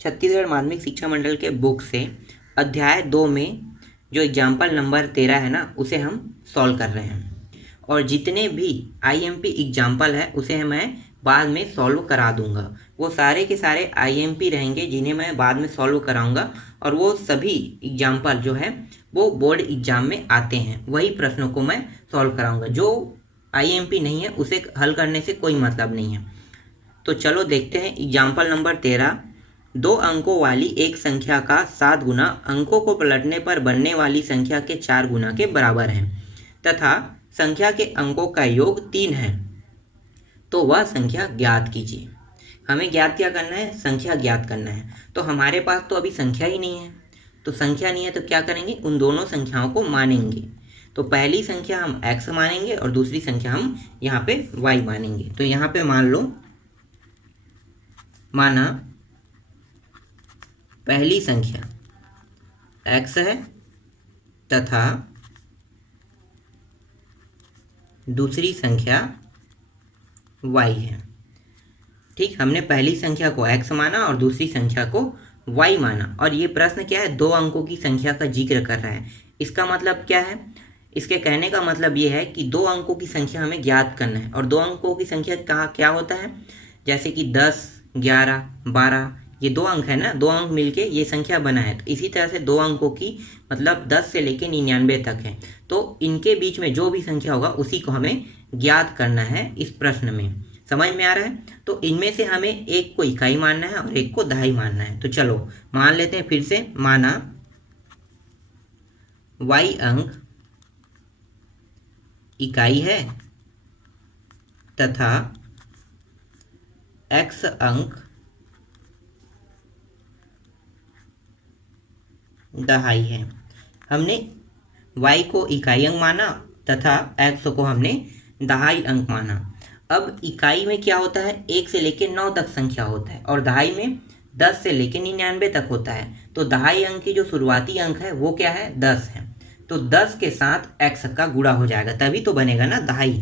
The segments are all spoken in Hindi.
छत्तीसगढ़ माध्यमिक शिक्षा मंडल के बुक से अध्याय 2 में जो एग्जाम्पल नंबर 13 है ना, उसे हम सॉल्व कर रहे हैं। और जितने भी आईएमपी एग्जाम्पल है उसे मैं बाद में सॉल्व करा दूंगा। वो सारे के सारे आईएमपी रहेंगे जिन्हें मैं बाद में सॉल्व कराऊंगा। और वो सभी एग्जाम्पल जो है वो बोर्ड एग्जाम में आते हैं, वही प्रश्नों को मैं सॉल्व कराऊंगा। जो आईएमपी नहीं है उसे हल करने से कोई मतलब नहीं है। तो चलो देखते हैं एग्जाम्पल नंबर 13। 2 अंकों वाली एक संख्या का 7 गुना अंकों को पलटने पर बनने वाली संख्या के 4 गुना के बराबर है तथा संख्या के अंकों का योग 3 है, तो वह संख्या ज्ञात कीजिए। हमें ज्ञात क्या करना है? संख्या ज्ञात करना है। तो हमारे पास तो अभी संख्या ही नहीं है, तो संख्या नहीं है तो क्या करेंगे? उन दोनों संख्याओं को मानेंगे। तो पहली संख्या हम x मानेंगे और दूसरी संख्या हम यहाँ पे y मानेंगे। तो यहाँ पे मान लो, माना पहली संख्या x है तथा दूसरी संख्या y है। ठीक, हमने पहली संख्या को x माना और दूसरी संख्या को y माना। और ये प्रश्न क्या है? 2 अंकों की संख्या का जिक्र कर रहा है। इसका मतलब क्या है? इसके कहने का मतलब ये है कि 2 अंकों की संख्या हमें ज्ञात करना है। और 2 अंकों की संख्या कहाँ क्या होता है? जैसे कि 10, 11, 12, ये 2 अंक है ना, 2 अंक मिलके ये संख्या बना है। तो इसी तरह से 2 अंकों की मतलब 10 से लेके 99 तक है। तो इनके बीच में जो भी संख्या होगा उसी को हमें ज्ञात करना है इस प्रश्न में। समझ में आ रहा है? तो इनमें से हमें एक को इकाई मानना है और एक को दहाई मानना है। तो चलो मान लेते हैं फिर से। माना y अंक इकाई है तथा x अंक दहाई है। हमने y को इकाई अंक माना तथा x को हमने दहाई अंक माना। अब इकाई में क्या होता है? 1 से लेकर 9 तक संख्या होता है और दहाई में 10 से लेकर 99 तक होता है। तो दहाई अंक की जो शुरुआती अंक है वो क्या है? 10 है। तो 10 के साथ x का गुणा हो जाएगा, तभी तो बनेगा ना दहाई।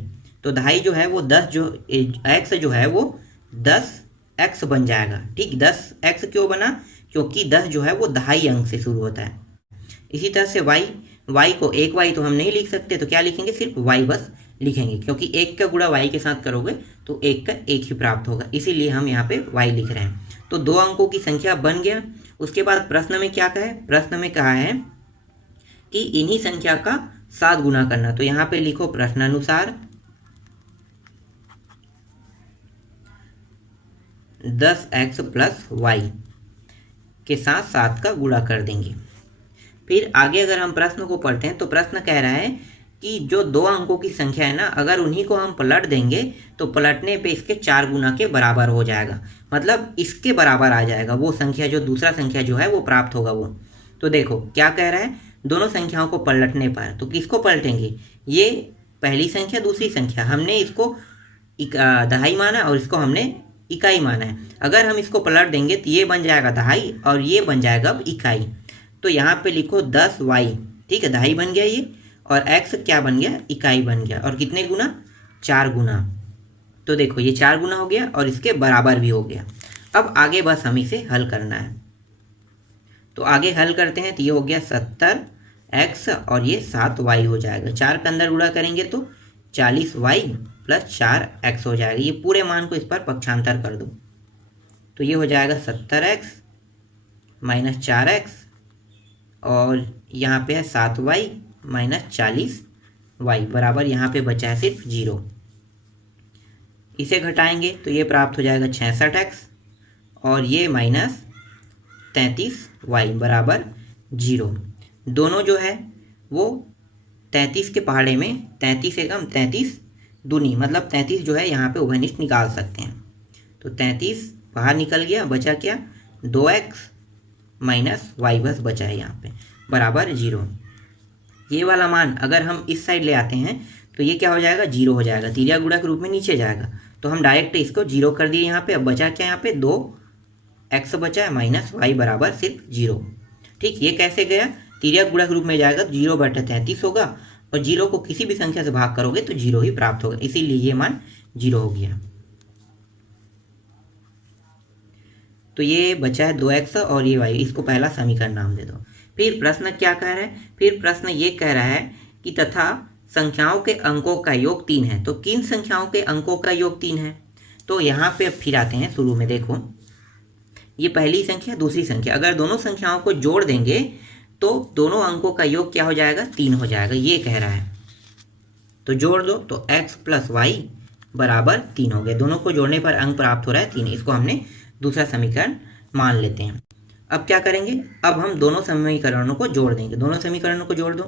तो दहाई जो है वो 10 जो x जो है वो 10x बन जाएगा। ठीक, 10x क्यों बना? क्योंकि 10 जो है वो दहाई अंक से शुरू होता है। इसी तरह से y को 1y तो हम नहीं लिख सकते, तो क्या लिखेंगे? सिर्फ y बस लिखेंगे, क्योंकि 1 का गुणा y के साथ करोगे तो 1 का 1 ही प्राप्त होगा। इसीलिए हम यहाँ पे y लिख रहे हैं। तो 2 अंकों की संख्या बन गया। उसके बाद प्रश्न में क्या कहा है? प्रश्न में कहा है कि इन्हीं संख्या का 7 गुना करना। तो यहाँ पे लिखो प्रश्नानुसार 10x प्लस y के साथ 7 का गुणा कर देंगे। फिर आगे अगर हम प्रश्न को पढ़ते हैं तो प्रश्न कह रहा है कि जो 2 अंकों की संख्या है ना, अगर उन्हीं को हम पलट देंगे तो पलटने पे इसके 4 गुना के बराबर हो जाएगा। मतलब इसके बराबर आ जाएगा वो संख्या, जो दूसरा संख्या जो है वो प्राप्त होगा वो। तो देखो क्या कह रहा है? दोनों संख्याओं को पलटने पर, तो किसको पलटेंगे? ये पहली संख्या, दूसरी संख्या, हमने इसको दहाई माना और इसको हमने इकाई माना है। अगर हम इसको पलट देंगे तो ये बन जाएगा दहाई और ये बन जाएगा अब इकाई। तो यहाँ पे लिखो 10y। ठीक है, दहाई बन गया ये, और x क्या बन गया? इकाई बन गया। और कितने गुना? 4 गुना। तो देखो ये 4 गुना हो गया और इसके बराबर भी हो गया। अब आगे बस हम इसे हल करना है। तो आगे हल करते हैं। तो ये हो गया 70x और ये 7y हो जाएगा। 4 के अंदर गुणा करेंगे तो 40y प्लस 4x हो जाएगा। ये पूरे मान को इस पर पक्षांतर कर दो तो ये हो जाएगा 70x माइनस 4x और यहाँ पे है 7y माइनस 40y बराबर यहाँ पे बचा है सिर्फ 0। इसे घटाएंगे तो ये प्राप्त हो जाएगा 66x और ये माइनस 33y बराबर 0। दोनों जो है वो 33 के पहाड़े में 33 एकम 33 दूनी, मतलब 33 जो है यहाँ पे उभयनिष्ठ निकाल सकते हैं। तो 33 बाहर निकल गया, बचा क्या? 2x माइनस y बस बचा है यहाँ पे बराबर 0। ये वाला मान अगर हम इस साइड ले आते हैं तो ये क्या हो जाएगा? 0 हो जाएगा, तिर्यक गुणा के रूप में नीचे जाएगा। तो हम डायरेक्ट इसको 0 कर दिए यहाँ पे। अब बचा क्या? यहाँ पे 2x बचा है माइनस y बराबर सिर्फ 0। ठीक, ये कैसे गया? तिर्यक गुणा के रूप में जाएगा तो 0/33 होगा और 0 को किसी भी संख्या से भाग करोगे तो 0 ही प्राप्त होगा, इसीलिए ये मान 0 हो गया। तो ये बचा है 2x और ये y, इसको पहला समीकरण नाम दे दो। फिर प्रश्न क्या कह रहा है, फिर प्रश्न ये कह रहा है कि तथा संख्याओं के अंकों का योग 3 है। तो किन संख्याओं के अंकों का योग 3 है, तो यहाँ पे फिर आते हैं शुरू में। देखो ये पहली संख्या दूसरी संख्या, अगर दोनों संख्याओं को जोड़ देंगे तो दोनों अंकों का योग क्या हो जाएगा, 3 हो जाएगा, ये कह रहा है। तो जोड़ दो तो x प्लस वाई बराबर 3 हो गया। दोनों को जोड़ने पर अंक प्राप्त हो रहा है 3, इसको हमने दूसरा समीकरण मान लेते हैं। अब क्या करेंगे, अब हम दोनों समीकरणों को जोड़ देंगे। दोनों समीकरणों को जोड़ दो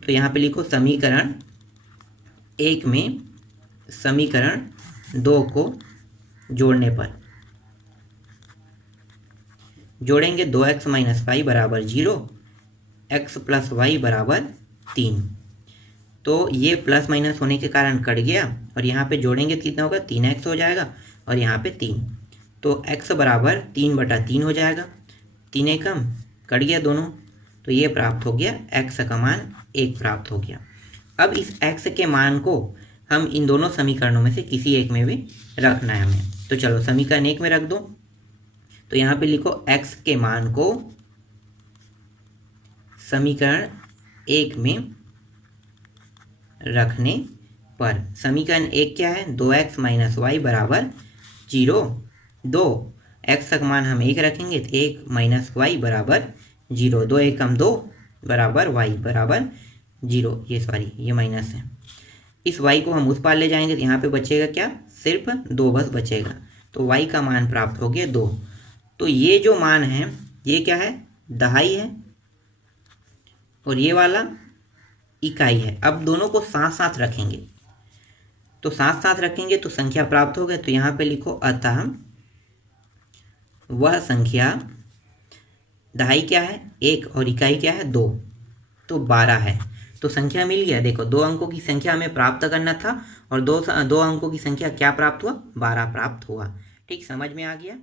तो यहाँ पे लिखो समीकरण 1 में समीकरण 2 को जोड़ने पर जोड़ेंगे 2x माइनस वाई बराबर 0, x प्लस वाई बराबर 3। तो ये प्लस माइनस होने के कारण कट गया और यहाँ पे जोड़ेंगे तो कितना होगा, 3x हो जाएगा और यहाँ पे 3। तो x बराबर 3/3 हो जाएगा, 3 एकम कट गया दोनों, तो ये प्राप्त हो गया, x का मान 1 प्राप्त हो गया। अब इस x के मान को हम इन दोनों समीकरणों में से किसी एक में भी रखना है हमें। तो चलो समीकरण 1 में रख दो, तो यहाँ पे लिखो x के मान को समीकरण 1 में रखने पर, समीकरण 1 क्या है, 2x माइनस वाई बराबर 0। 2 x का मान हम 1 रखेंगे तो 1 माइनस वाई बराबर 0, 2 एकम 2 बराबर y बराबर 0, ये माइनस है। इस y को हम उस पार ले जाएंगे तो यहाँ पे बचेगा क्या, सिर्फ 2 बस बचेगा। तो y का मान प्राप्त हो गया 2। तो ये जो मान है ये क्या है, दहाई है और ये वाला इकाई है। अब दोनों को साथ साथ रखेंगे, तो साथ साथ रखेंगे तो संख्या प्राप्त हो गई। तो यहाँ पे लिखो अतः वह संख्या, दहाई क्या है 1 और इकाई क्या है 2, तो 12 है। तो संख्या मिल गया। देखो 2 अंकों की संख्या हमें प्राप्त करना था और 2 अंकों की संख्या क्या प्राप्त हुआ, 12 प्राप्त हुआ। ठीक, समझ में आ गया।